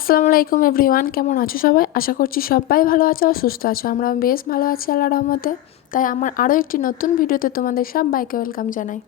আসসালামু আলাইকুম এভরিওয়ান, কেমন আছো সবাই? আশা করছি সবাই ভালো আছে আর সুস্থ আছো। আমরা বেশ ভালো আছি আল্লাহ রহমতে। তাই আমার আরও একটি নতুন ভিডিওতে তোমাদের সব বাইকে ওয়েলকাম জানাই।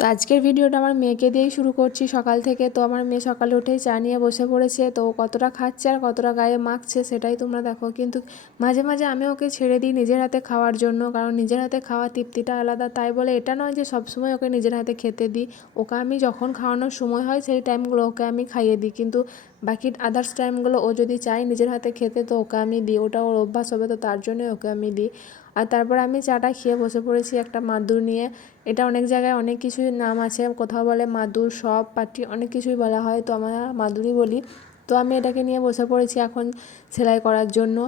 তো আজকের ভিডিওটা আমার মেয়েকে দিয়েই শুরু করছি। সকাল থেকে তো আমার মেয়ে সকালে উঠেই চা নিয়ে বসে পড়েছে। তো কতটা খাচ্ছে আর কতটা গায়ে মাখছে সেটাই তোমরা দেখো। কিন্তু মাঝে মাঝে আমি ওকে ছেড়ে দিই নিজের হাতে খাওয়ার জন্য। কারণ নিজের হাতে খাওয়া তৃপ্তিটা আলাদা। তাই বলে এটা নয় যে সবসময় ওকে নিজের হাতে খেতে দিই। ওকে আমি যখন খাওয়ানোর সময় হয় সেই টাইমগুলো ওকে আমি খাইয়ে দিই। কিন্তু বাকি আদার্স টাইমগুলো ও যদি চায় নিজের হাতে খেতে তো ওকে আমি দিই। ওটা ওর অভ্যাস হবে তো তার জন্যই ওকে আমি দিই। আর তারপর আমি চাটা খেয়ে বসে পড়েছি একটা মাদুর নিয়ে। এটা অনেক জায়গায় অনেক কিছুই নাম আছে, কোথাও বলে মাদুর সব পাটি, অনেক কিছুই বলা হয়। তো আমরা মাদুরই বলি। তো আমি এটাকে নিয়ে বসে পড়েছি এখন সেলাই করার জন্য।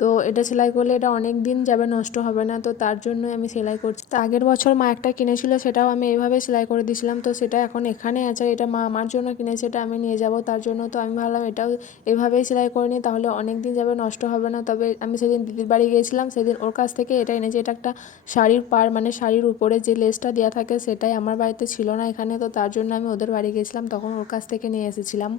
তো এটা সেলাই করলে এটা অনেক দিন যাবে, নষ্ট হবে না। তো তার জন্য আমি সেলাই করছি। তো আগের বছর মা একটা কিনেছিল, সেটাও আমি এইভাবে সেলাই করে দিয়েছিলাম। তো সেটা এখন এখানে আছে, এটা মা আমার জন্য কিনেছে, এটা আমি নিয়ে যাব তার জন্য। তো আমি ভাবলাম এটাও এভাবেই সেলাই করে নিই, তাহলে অনেক দিন যাবে, নষ্ট হবে না। তবে আমি সেদিন দিদির বাড়ি গিয়েছিলাম, সেদিন ওর কাছ থেকে এটা এনেছি। এটা একটা শাড়ির পার মানে শাড়ির উপরে যে লেসটা দেওয়া থাকে, সেটাই আমার বাড়িতে ছিল না এখানে। তো তার জন্য আমি ওদের বাড়ি গিয়েছিলাম, তখন ওর কাছ থেকে নিয়ে এসেছিলাম।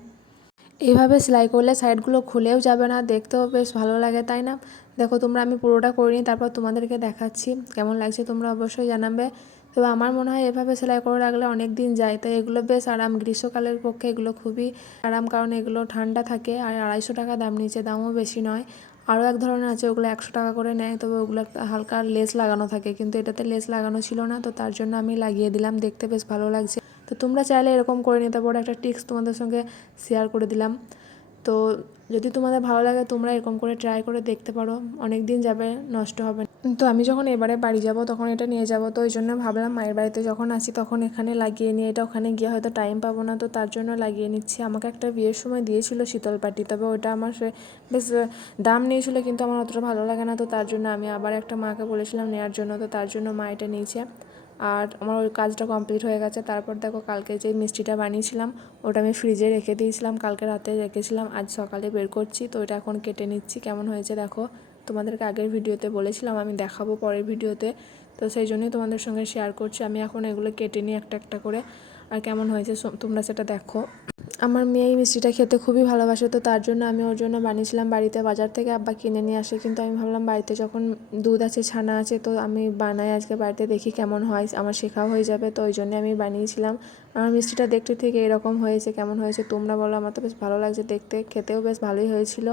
এইভাবে সেলাই করলে সাইডগুলো খুলেও যাবে না, দেখতেও বেশ ভালো লাগে, তাই না? দেখো, তোমরা আমি পুরোটা করে নিই তারপর তোমাদেরকে দেখাচ্ছি কেমন লাগছে, তোমরা অবশ্যই জানাবে। তবে আমার মনে হয় এভাবে সেলাই করে রাখলে অনেক দিন যায়, তাই এগুলো বেশ আরাম। গ্রীষ্মকালের পক্ষে এগুলো খুবই আরাম, কারণ এগুলো ঠান্ডা থাকে আর আড়াইশো টাকা দাম, নিচে দামও বেশি নয়। আরও এক ধরনের আছে, ওগুলো একশো টাকা করে নেয়, তবে ওগুলো হালকা লেস লাগানো থাকে, কিন্তু এটাতে লেস লাগানো ছিল না, তো তার জন্য আমি লাগিয়ে দিলাম, দেখতে বেশ ভালো লাগছে। তো তোমরা চাইলে এরকম করে নিতে পারো। একটা টিক্স তোমাদের সঙ্গে শেয়ার করে দিলাম। তো যদি তোমাদের ভালো লাগে, তোমরা এরকম করে ট্রাই করে দেখতে পারো। অনেক দিন যাবে, নষ্ট হবে। তো আমি যখন এবারে বাড়ি যাব, তখন এটা নিয়ে যাব। তো ওই জন্য ভাবলাম, মায়ের বাড়িতে যখন আসি তখন এখানে লাগিয়ে নিয়ে, এটা ওখানে গিয়ে হয়তো টাইম পাবো না। তো তার জন্য লাগিয়ে নিচ্ছি। আমাকে একটা বিয়ের সময় দিয়েছিল শীতল পাটি তবে ওটা আমার সে বেশ দাম নিয়েছিল, কিন্তু আমার অতটা ভালো লাগে না। তো তার জন্য আমি আবার একটা মাকে বলেছিলাম নেওয়ার জন্য। তো তার জন্য মা এটা নিয়েছে। আর আমার ওই কাজটা কমপ্লিট হয়ে গেছে। তারপর দেখো কালকে যে মিষ্টিটা বানিয়েছিলাম, ওটা আমি ফ্রিজে রেখে দিয়েছিলাম। কালকে রাতে রেখেছিলাম, আজ সকালে বের করছি। তো এটা এখন কেটে নিচ্ছি। কেমন হয়েছে দেখো, তোমাদেরকে আগের ভিডিওতে বলেছিলাম, আমি দেখাবো পরের ভিডিওতে। তো সেই জন্যই তোমাদের সঙ্গে শেয়ার করছি। আমি এখন এগুলো কেটে নিই একটা একটা করে। আর কেমন হয়েছে তোমরা সেটা দেখো। আমার মেয়ে এই মিষ্টিটা খেতে খুবই ভালোবাসে, তো তার জন্য আমি ওর জন্য বানিয়েছিলাম বাড়িতে বাজার থেকে আব্বা কিনে নিয়ে আসে। কিন্তু আমি ভাবলাম বাড়িতে যখন দুধ আছে, ছানা আছে, তো আমি বানাই আজকে বাড়িতে, দেখি কেমন হয়, আমার শেখাও হয়ে যাবে, তো ওই জন্য আমি বানিয়েছিলাম। আমার মিষ্টিটা দেখতে থেকে এরকম হয়েছে, কেমন হয়েছে তোমরা বলো, আমার তো বেশ ভালো লাগছে দেখতে, খেতেও বেশ ভালোই হয়েছিল।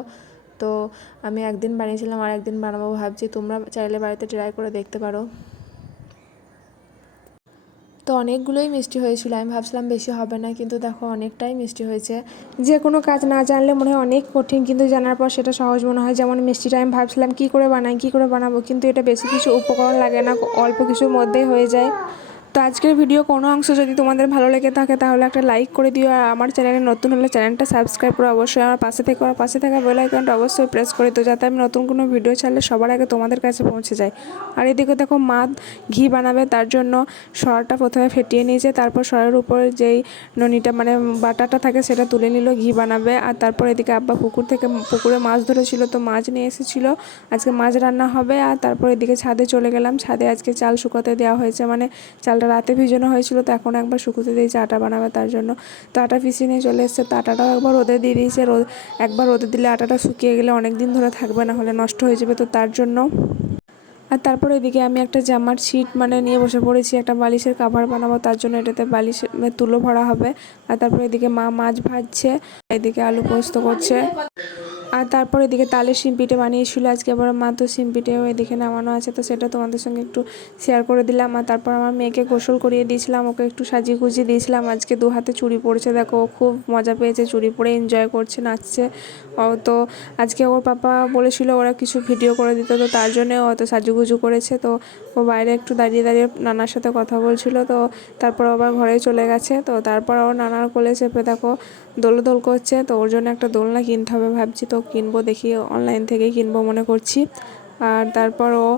তো আমি একদিন বানিয়েছিলাম আর একদিন বানাবো ভাবছি, তোমরা চাইলে বাড়িতে ট্রাই করে দেখতে পারো। তো অনেকগুলোই মিষ্টি হয়েছিল। আমি ভাবছিলাম বেশি হবে না, কিন্তু দেখো অনেকটাই মিষ্টি হয়েছে। যে কোনো কাজ না জানলে মনে হয় অনেক কঠিন, কিন্তু জানার পর সেটা সহজ মনে হয়। যেমন মিষ্টিটা আমি ভাবছিলাম কী করে বানাই, কী করে বানাবো, কিন্তু এটা বেশি কিছু উপকরণ লাগে না, অল্প কিছুর মধ্যেই হয়ে যায়। তো আজকের ভিডিও কোনো অংশ যদি তোমাদের ভালো লেগে থাকে, তাহলে একটা লাইক করে দিও। আর আমার চ্যানেলে নতুন হলে চ্যানেলটা সাবস্ক্রাইব করে। অবশ্যই আমার পাশে থেকে। আর পাশে থাকা বেল আইকনটা অবশ্যই প্রেস করে দিও, যাতে আমি নতুন কোনো ভিডিও ছাড়লে সবার আগে তোমাদের কাছে পৌঁছে যায় আর এদিকে দেখো মা ঘি বানাবে, তার জন্য সরটা প্রথমে ফেটিয়ে নিয়েছে, তারপর সরের উপরে যেই ননিটা মানে বাটাটা থাকে সেটা তুলে নিল, ঘি বানাবে। আর তারপর এদিকে আব্বা পুকুর থেকে পুকুরে মাছ ধরেছিল, তো মাছ নিয়ে এসেছিল। আজকে মাছ রান্না হবে। আর তারপর এদিকে ছাদে চলে গেলাম। ছাদে আজকে চাল শুকোতে দেওয়া হয়েছে মানে চালটা রাতে ভিজানো হয়েছিল তো এখন একবার শুকোতে দিয়েছে আটা বানাবে তার জন্য। তো আটা পিছিয়ে নিয়ে চলে এসছে। তো আটাটাও একবার রোদে দিয়ে দিয়েছে। রোদ, একবার রোদে দিলে আটাটা শুকিয়ে গেলে অনেক দিন ধরে থাকবে, না হলে নষ্ট হয়ে যাবে তো তার জন্য। আর তারপরে এদিকে আমি একটা জামার ছিট মানে নিয়ে বসে পড়েছি, একটা বালিশের কাভার বানাবো, তার জন্য এটাতে বালিশ তুলো ভরা হবে। আর তারপরে এদিকে মা মাছ ভাজছে, এদিকে আলু পোস্ত করছে। আর তারপর এদিকে তালের শিমপিটে বানিয়েছিল, আজকে আবার মা তো এদিকে নামানো আছে, তো সেটা তোমাদের সঙ্গে একটু শেয়ার করে দিলাম। আর তারপর আমার মেয়েকে গোসল করিয়ে দিয়েছিলাম, ওকে একটু সাজিয়ে গুজিয়ে দিয়েছিলাম। আজকে দু হাতে চুড়ি পড়ছে দেখো, ও খুব মজা পেয়েছে, চুড়ি পরে এনজয় করছে, নাচছে। ও তো আজকে ওর পাপা বলেছিল ওরা কিছু ভিডিও করে দিত, তো তার জন্য ও তো সাজুগুজু করেছে, তো ও বাইরে একটু দাঁড়িয়ে দাঁড়িয়ে নানার সাথে কথা বলছিল, তো তারপর আবার ঘরে চলে গেছে। তো তারপর ও নানার কোলে চেপে, দেখো, দোল করছে, তো ওর জন্য একটা দোলনা কিনতে হবে ভাবছি, তো কিনবো দেখি অনলাইন থেকে কিনবো মনে করছি। আর তারপর ও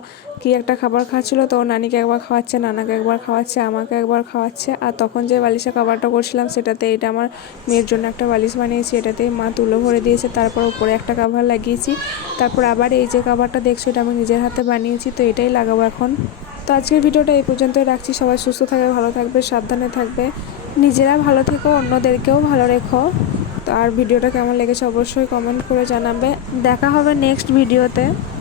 কি একটা খাবার খাচ্ছিলো তো নানিকে একবার খাওয়াচ্ছে, নানাকে একবার খাওয়াচ্ছে, আমাকে একবার খাওয়াচ্ছে। আর তখন যে বালিশে খাবারটা করছিলাম সেটাতে এটা আমার মেয়ের জন্য একটা বালিশ বানিয়েছি এটাতেই মা তুলো ভরে দিয়েছে, তারপর উপরে একটা কাভার লাগিয়েছি। তারপর আবার এই যে কাভারটা দেখছ এটা আমি নিজের হাতে বানিয়েছি, তো এটাই লাগাবো এখন। তো আজকের ভিডিওটা এই পর্যন্তই রাখছি, সবাই সুস্থ থাকবে, ভালো থাকবে, সাবধানে থাকবে। নিজেরা ভালো থেকো, অন্যদেরকেও ভালো রেখো। তো আর ভিডিওটা কেমন লেগেছে অবশ্যই কমেন্ট করে জানাবে। দেখা হবে নেক্সট ভিডিওতে